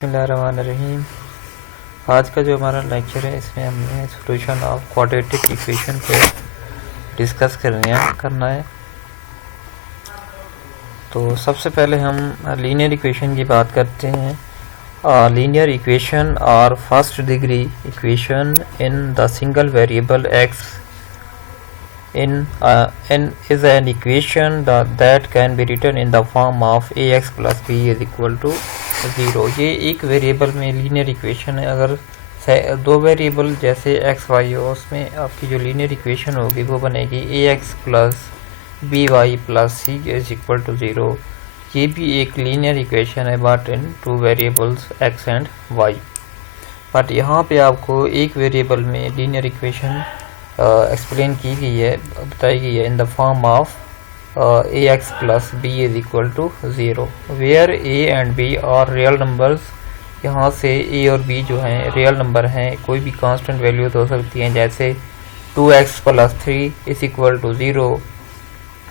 बिस्मिल्लाहिर्रहमानिर्रहीम। आज का जो हमारा लेक्चर है इसमें हमने सॉल्यूशन ऑफ क्वाड्रेटिक इक्वेशन पे डिस्कस करना है। तो सबसे पहले हम लीनियर इक्वेशन की बात करते हैं। लीनियर इक्वेशन और first degree equation in the single variable x is an equation that can be written in the form of ax plus b is equal to 0। ये एक वेरिएबल में लीनियर इक्वेशन है। अगर दो वेरिएबल जैसे x Y हो उसमें आपकी जो लीनियर इक्वेशन होगी वो बनेगी ax plus b y plus c is equal to 0। ये भी एक लीनियर इक्वेशन है but in two variables x and y. But यहाँ पे आपको एक वेरिएबल में लीनियर इक्वेशन एक्सप्लेन की गई है, बताई गई है in the form of ax plus b is equal to 0 where a and b are real numbers. यहाँ से a और b जो हैं रियल नंबर हैं, कोई भी कांस्टेंट वैल्यूज हो सकती हैं, जैसे 2x plus 3 is equal to 0।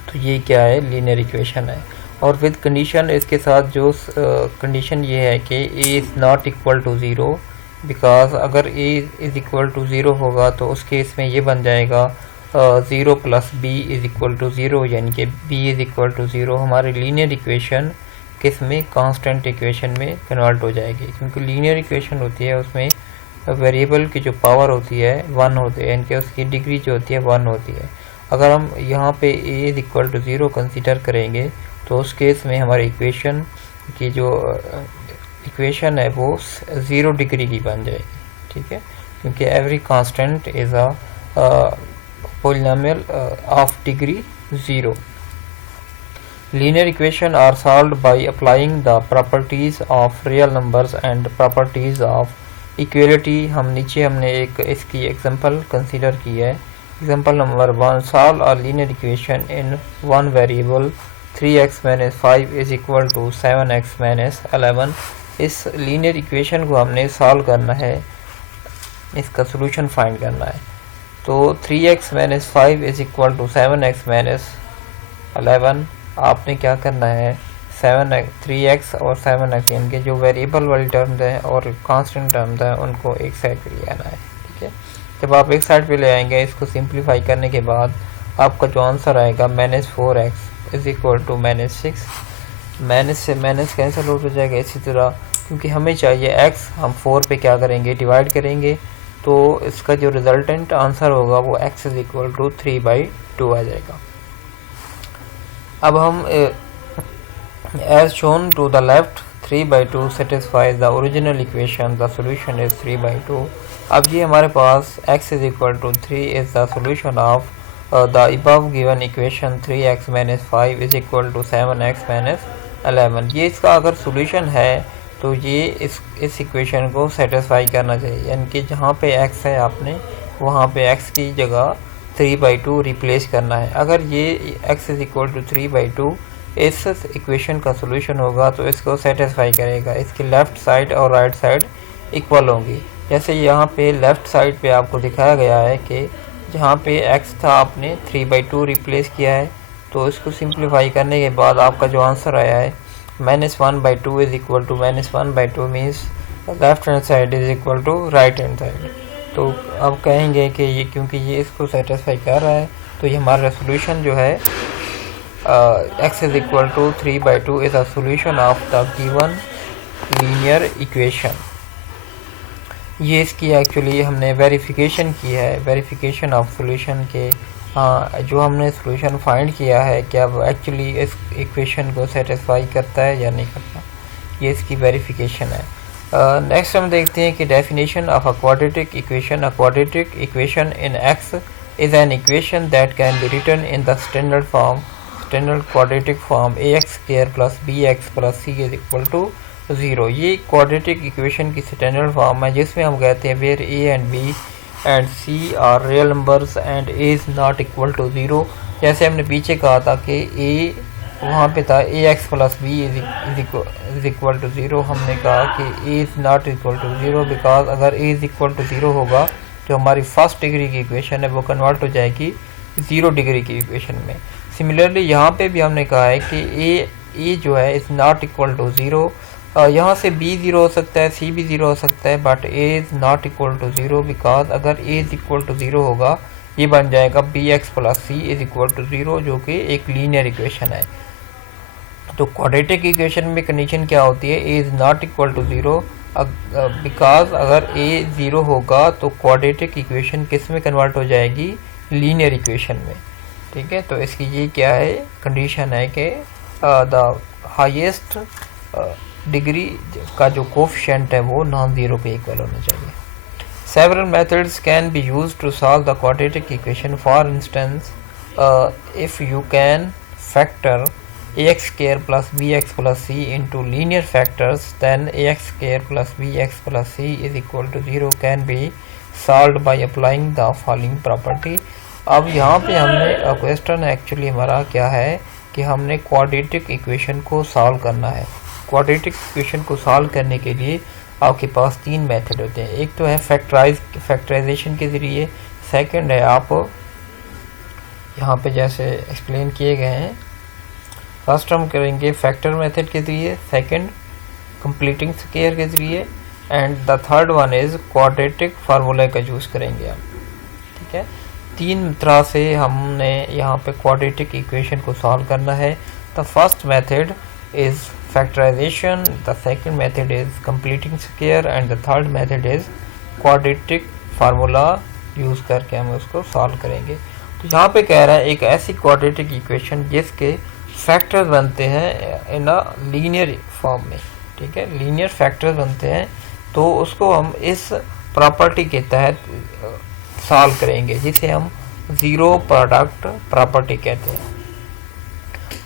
तो ये क्या है, लीनियर इक्वेशन है। और विद कंडीशन, इसके साथ जो कंडीशन ये है कि a is not equal to 0 because अगर a इज़ इक्वल टू 0 होगा तो उस केस में ये बन जाएगा 0 plus b is equal to 0, यानी कि b इज़ इक्वल टू 0 हमारी लीनियर इक्वेशन किस में, कांस्टेंट इक्वेशन में कन्वर्ट हो जाएगी। क्योंकि लीनियर इक्वेशन होती है उसमें वेरिएबल की जो पावर होती है 1 होती है, यानी कि उसकी डिग्री जो होती है 1 होती है। अगर हम यहाँ पे a is equal to 0 consider करेंगे तो उस केस में हमारी इक्वेशन की जो इक्वेशन है वो 0 डिग्री की बन जाएगी, ठीक है, क्योंकि every constant is a polynomial of degree 0। Linear equation are solved by applying the properties of real numbers and properties of equality. हमने एक इसकी एग्जांपल कंसीडर की है। Example number 1, solve a linear equation in one variable 3x - 5 is equal to 7x - 11। इस linear equation को हमने solve करना है, इसका सॉल्यूशन फाइंड करना है। तो 3x - 5 is equal to 7x - 11। आपने क्या करना है, 3x और 7x इनके जो वेरिएबल वाली टर्म्स हैं और कांस्टेंट टर्म्स हैं उनको एक साइड पे ले आना है, ठीक है। जब आप एक साइड पे ले आएंगे, इसको सिंप्लीफाई करने के बाद आपका जो आंसर आएगा -4x is equal to -6। Minus से माइनस कैंसिल हो जाएगा। इसी तरह क्योंकि हमें चाहिए x, हम 4 पे क्या करेंगे, डिवाइड करेंगे, तो इसका जो रिजल्टेंट आंसर होगा वो x इज इक्वल टू 3/2 आ जाएगा। अब हम as shown to the left 3/2 satisfies the original equation, the solution is 3/2। अब ये हमारे पास x is equal to 3 is the solution of the above given equation 3x - 5 is equal to 7x - 11। ये इसका अगर सॉल्यूशन है तो ये इस इक्वेशन को सेटिस्फाई करना चाहिए, यानी कि जहाँ पे x है आपने वहाँ पे x की जगह 3/2 रिप्लेस करना है। अगर ये x इज इक्वल टू 3/2 इस इक्वेशन का सॉल्यूशन होगा तो इसको सेटिस्फाई करेगा। इसकी लेफ़्ट साइड और राइट साइड इक्वल होंगी। जैसे यहाँ पे लेफ़्ट साइड पे आपको दिखाया गया है कि जहाँ पे x था आपने 3/2 रिप्लेस किया है, तो इसको सिंप्लीफाई करने के बाद आपका जो आंसर आया है -1/2 is equal to -1/2 means left hand side is equal to right hand side. तो अब कहेंगे कि ये क्योंकि ये इसको सेटिस्फाई कर रहा है तो ये हमारा सोल्यूशन जो है x is equal to 3/2 is a solution of the given linear equation. ये इसकी एक्चुअली हमने वेरिफिकेशन की है, वेरिफिकेशन ऑफ सॉल्यूशन के। हाँ, जो हमने सॉल्यूशन फाइंड किया है क्या वो एक्चुअली इस इक्वेशन को सेटिस्फाई करता है या नहीं करता, ये इसकी वेरिफिकेशन है। नेक्स्ट हम देखते हैं कि definition of a quadratic equation. A quadratic equation in x is an equation that can be written in the standard quadratic form ax² plus bx plus c is equal to 0। ये quadratic equation की standard form है जिसमें हम कहते हैं where a and b and c are real numbers and a is not equal to 0। जैसे हमने पीछे कहा था कि a वहाँ पे था ax plus b is equal to 0। हमने कहा कि a is not equal to 0 because अगर a इज़ इक्वल टू 0 होगा जो हमारी फर्स्ट डिग्री की इक्वेशन है वो कन्वर्ट हो जाएगी 0 डिग्री की इक्वेशन में। सिमिलरली यहाँ पे भी हमने कहा है कि a जो है इज़ नॉट इक्वल टू 0 यहाँ से b 0 हो सकता है, c भी 0 हो सकता है, but a is not equal to 0 because अगर a इज़ इक्वल टू 0 होगा ये बन जाएगा bx plus c is equal to 0, जो कि एक लीनियर इक्वेशन है। तो क्वाड्रेटिक इक्वेशन में कंडीशन क्या होती है, a is not equal to 0 because अगर a 0 होगा तो क्वाड्रेटिक इक्वेशन किस में कन्वर्ट हो जाएगी, लीनियर इक्वेशन में। ठीक है, तो इसकी ये क्या है कंडीशन है कि द हाईएस्ट डिग्री का जो कोफिशिएंट है वो नॉन ज़ीरो के इक्वल होना चाहिए। Several methods can be used to solve the quadratic equation. For instance, if you can factor ax square plus bx plus c into linear factors, then ax square plus bx plus c is equal to 0 can be solved by applying the following property. अब यहाँ पे हमने question actually हमारा क्या है कि हमने quadratic equation को सॉल्व करना है। क्वाड्रेटिक इक्वेशन को सॉल्व करने के लिए आपके पास तीन मेथड होते हैं। एक तो है फैक्टराइजेशन के ज़रिए, सेकंड है आप यहाँ पे जैसे एक्सप्लेन किए गए हैं, फर्स्ट हम करेंगे फैक्टर मेथड के ज़रिए, सेकंड कंप्लीटिंग स्क्वायर के ज़रिए, and the third one is quadratic formula का यूज़ करेंगे हम। ठीक है, तीन तरह से हमने यहाँ पे क्वाड्रेटिक इक्वेशन को सॉल्व करना है। The first method is factorization, the second method is completing square and the third method is quadratic formula use करके हम उसको सॉल्व करेंगे। तो यहाँ पे कह रहा है एक ऐसी क्वाड्रेटिक इक्वेशन जिसके फैक्टर्स बनते हैं इन अ लीनियर फॉर्म में। ठीक है, लीनियर फैक्टर्स बनते हैं, तो उसको हम इस प्रॉपर्टी के तहत सॉल्व करेंगे जिसे हम ज़ीरो प्रोडक्ट प्रॉपर्टी कहते हैं।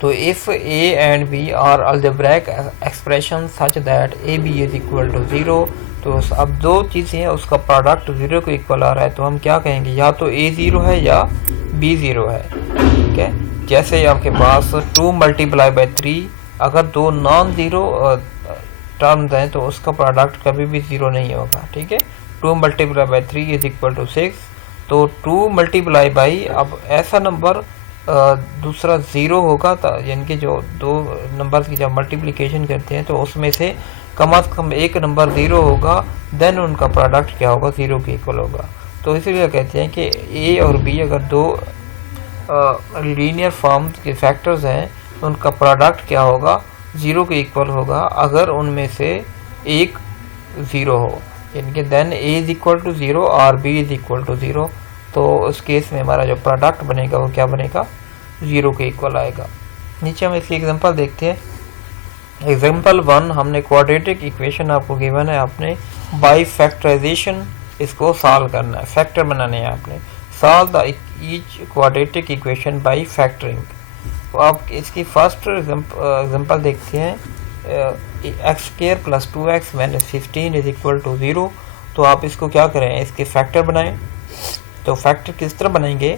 तो if a and b are algebraic expressions such that ab is equal to 0, तो अब दो चीज़ें हैं, उसका प्रोडक्ट 0 को इक्वल आ रहा है, तो हम क्या कहेंगे, या तो a 0 है या b 0 है। ठीक है, जैसे आपके पास 2 मल्टीप्लाई बाई 3, अगर दो नॉन ज़ीरो टर्म्स हैं तो उसका प्रोडक्ट कभी भी 0 नहीं होगा। ठीक है, 2 multiply by 3 is equal to 6, तो 2 मल्टीप्लाई बाई अब ऐसा नंबर दूसरा 0 होगा, यानी कि जो दो नंबर की जब मल्टीप्लिकेशन करते हैं तो उसमें से कम एक नंबर 0 होगा, देन उनका प्रोडक्ट क्या होगा, 0 के इक्वल होगा। तो इसीलिए कहते हैं कि a और b अगर दो लीनियर फॉर्म के फैक्टर्स हैं तो उनका प्रोडक्ट क्या होगा, 0 के इक्वल होगा अगर उनमें से एक 0 हो, यानी कि then a is equal to 0 और b इज इक्वल टू 0। तो उस केस में हमारा जो प्रोडक्ट बनेगा वो क्या बनेगा, 0 के इक्वल आएगा। नीचे हम इसकी एग्जांपल देखते हैं। एग्जांपल 1, हमने क्वाड्रेटिक इक्वेशन आपको गिवन है, आपने बाय फैक्टराइजेशन इसको सॉल्व करना है, फैक्टर बनाने हैं आपने। Solve the each quadratic equation by factoring. तो आप इसकी फर्स्ट एग्जांपल देखते हैं, x square plus 2x minus 15 is equal to 0। तो आप इसको क्या करें, इसके फैक्टर बनाएं। तो फैक्टर किस तरह बनाएंगे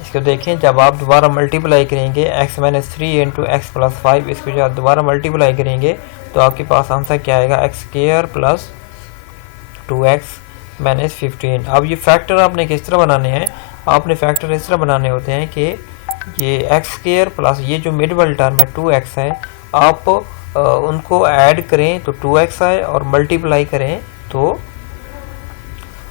इसको देखें, जब आप दोबारा मल्टीप्लाई करेंगे x minus 3 into x plus 5, इसको जब आप दोबारा मल्टीप्लाई करेंगे तो आपके पास आंसर क्या आएगा, x square plus 2x minus 15। अब ये फैक्टर आपने किस तरह बनाने हैं, आपने फैक्टर इस तरह बनाने होते हैं कि ये एक्स स्क्वायर प्लस ये जो मिड वाली टर्म है 2x है, आप उनको ऐड करें तो 2x आए और मल्टीप्लाई करें तो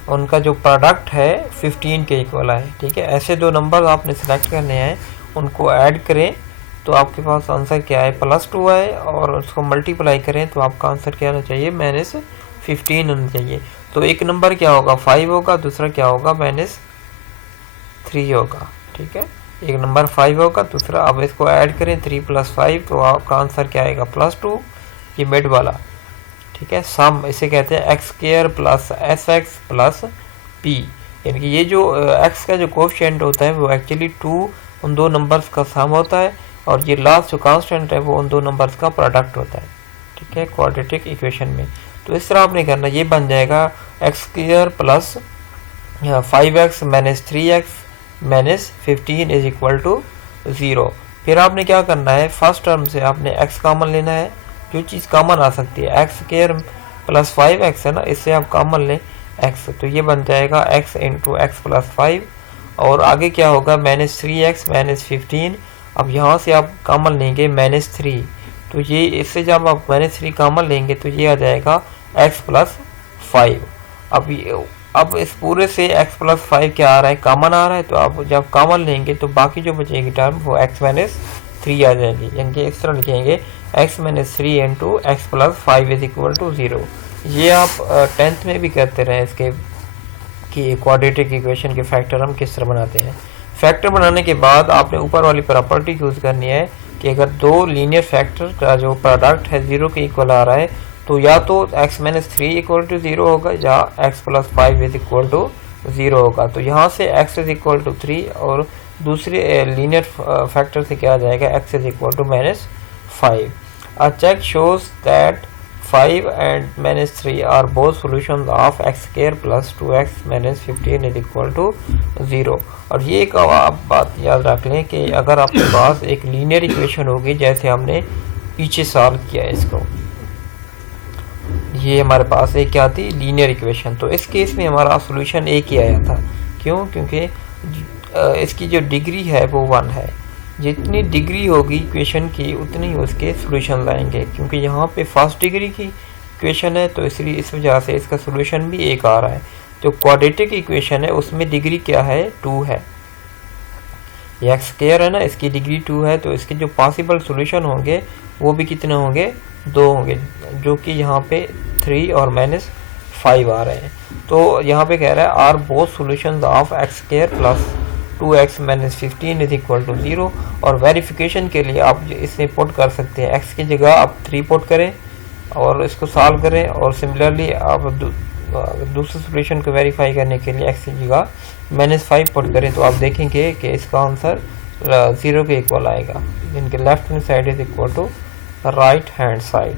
उनका जो प्रोडक्ट है 15 के इक्वल आए। ठीक है, ऐसे दो नंबर आपने सेलेक्ट करने हैं, उनको ऐड करें तो आपके पास आंसर क्या है, +2 आए, और उसको मल्टीप्लाई करें तो आपका आंसर क्या होना चाहिए, -15 होना चाहिए। तो एक नंबर क्या होगा, 5 होगा, दूसरा क्या होगा, -3 होगा। ठीक है, एक नंबर 5 होगा, दूसरा, अब इसको ऐड करें 3 + 5 तो आपका आंसर क्या आएगा, +2, ये मिड वाला। ठीक है, सम इसे कहते हैं x square plus sx plus p, यानी कि ये जो x का जो कोफिशिएंट होता है वो एक्चुअली 2 उन दो नंबर्स का सम होता है, और ये लास्ट जो कांस्टेंट है वो उन दो नंबर्स का प्रोडक्ट होता है। ठीक है, क्वाड्रेटिक इक्वेशन में। तो इस तरह आपने करना, ये बन जाएगा x square plus 5x minus 3x minus 15 is equal to 0। फिर आपने क्या करना है, फर्स्ट टर्म से आपने x कॉमन लेना है, जो चीज़ कॉमन आ सकती है, एक्स स्क्वायर प्लस 5x है ना, इससे आप कॉमन लें x, तो ये बन जाएगा x इंटू एक्स प्लस 5, और आगे क्या होगा, -3x माइनस 15। अब यहाँ से आप कॉमन लेंगे -3। तो ये इससे जब आप -3 कॉमन लेंगे तो ये आ जाएगा x प्लस 5। अब इस पूरे से x प्लस 5 क्या आ रहा है, कॉमन आ रहा है, तो आप जब कॉमन लेंगे तो बाकी जो बचेगी टर्म वो x माइनस 3 आ जाएगी। यानी इस तरह लिखेंगे x minus 3 into x plus 5 is equal to 0। ये आप 10th में भी करते रहे इसके कि क्वाड्रेटिक इक्वेशन के फैक्टर हम किस तरह बनाते हैं। फैक्टर बनाने के बाद आपने ऊपर वाली प्रॉपर्टी यूज़ करनी है कि अगर दो लीनियर फैक्टर का जो प्रोडक्ट है 0 के इक्वल आ रहा है तो या तो x माइनस 3 इक्वल टू 0 होगा या x plus 5 is equal to 0 होगा। तो यहाँ से x इज इक्वल टू 3 और दूसरे लीनियर फैक्टर से क्या आ जाएगा, x is equal to -5। A check shows that 5 and -3 are both solutions of x square plus 2x minus 15 is equal to 0। और ये एक आप बात याद रख लें कि अगर आपके पास एक लीनियर इक्वेशन होगी जैसे हमने पीछे सॉल्व किया है इसको, ये हमारे पास एक क्या थी, लीनियर इक्वेशन, तो इस केस में हमारा सॉल्यूशन एक ही आया था। क्यों? क्योंकि इसकी जो डिग्री है वो 1 है। जितनी डिग्री होगी इक्वेशन की उतनी ही उसके सॉल्यूशन आएंगे। क्योंकि यहाँ पे फर्स्ट डिग्री की इक्वेशन है तो इसलिए इस वजह से इसका सॉल्यूशन भी एक आ रहा है। जो क्वाड्रेटिक इक्वेशन है उसमें डिग्री क्या है, 2 है। ये एक्स स्क्वायर है ना, इसकी डिग्री 2 है, तो इसके जो पॉसिबल सॉल्यूशन होंगे वो भी कितने होंगे, 2 होंगे, जो कि यहाँ पे 3 और -5 आ रहे हैं। तो यहाँ पे कह रहा है are both solutions of x square plus 2x minus 15 is equal to 0। और वेरिफिकेशन के लिए आप इसमें पुट कर सकते हैं, x की जगह आप 3 पुट करें और इसको सॉल्व करें, और सिमिलरली आप दूसरे सॉल्यूशन को वेरीफाई करने के लिए x की जगह -5 पुट करें, तो आप देखेंगे कि इसका आंसर 0 के इक्वल आएगा। जिनके left hand side is equal to right hand side.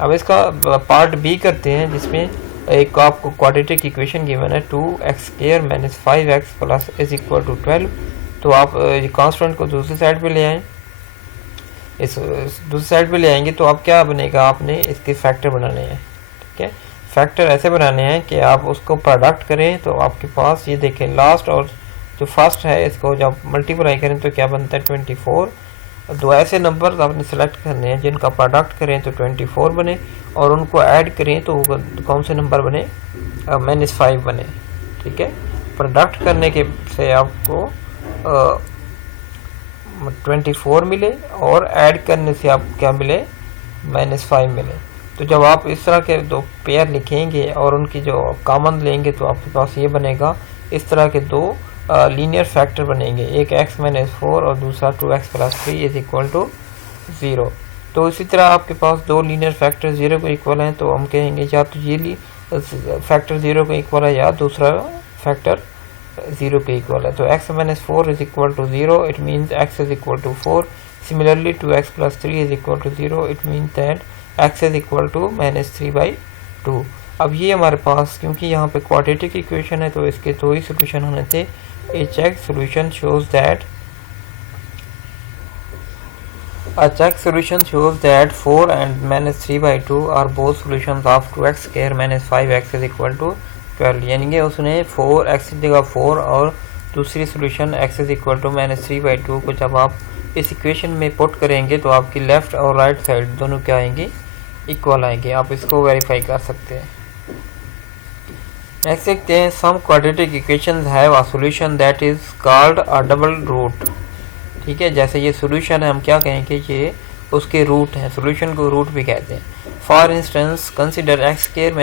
अब इसका पार्ट बी करते हैं जिसमें एक आपको क्वाड्रेटिक इक्वेशन गिवन है 2x square minus 5x plus is equal to 12। तो आप कांस्टेंट को दूसरी साइड पे ले आएँ, इस दूसरी साइड पे ले आएंगे तो आप क्या बनेगा, आपने इसके फैक्टर बनाने हैं। ठीक है, फैक्टर ऐसे बनाने हैं कि आप उसको प्रोडक्ट करें तो आपके पास ये देखें लास्ट और जो फर्स्ट है इसको जब मल्टीप्लाई करें तो क्या बनता है 24। दो ऐसे नंबर आपने सेलेक्ट करने हैं जिनका प्रोडक्ट करें तो 24 बने और उनको ऐड करें तो कौन से नंबर बने, -5 बने। ठीक है, प्रोडक्ट करने के से आपको 24 मिले और ऐड करने से आपको क्या मिले, -5 मिले। तो जब आप इस तरह के दो पेयर लिखेंगे और उनकी जो कॉमन लेंगे तो आपके पास ये बनेगा, इस तरह के दो लीनियर फैक्टर बनेंगे, एक x माइनस 4 और दूसरा 2x plus 3 is equal to 0। तो इसी तरह आपके पास दो लीनियर फैक्टर 0 को इक्वल हैं तो हम कहेंगे या तो ये फैक्टर 0 को इक्वल है या दूसरा फैक्टर 0 के इक्वल है। तो x minus 4 is equal to 0, it means x is equal to 4। Similarly 2x plus 3 is equal to 0, it means that x is equal to -3/2। अब ये हमारे पास क्योंकि यहाँ पे क्वाड्रेटिक इक्वेशन है तो इसके दो ही सोल्यूशन होने थे। A check solution shows that 4 and -3/2 are both solutions of 2x square minus 5x is equal to 12। यानी कि उसने 4x की जगह 4 और दूसरी solution x is equal to -3/2 को जब आप इस इक्वेशन में पुट करेंगे तो आपकी लेफ्ट और राइट साइड दोनों क्या आएंगी, इक्वल आएंगे। आप इसको वेरीफाई कर सकते हैं। नेक्स्ट देखते हैं, some quadratic equations have a solution that is called a double root. ठीक है, जैसे ये सॉल्यूशन है हम क्या कहेंगे, ये उसके रूट हैं, सॉल्यूशन को रूट भी कहते हैं। For instance consider x square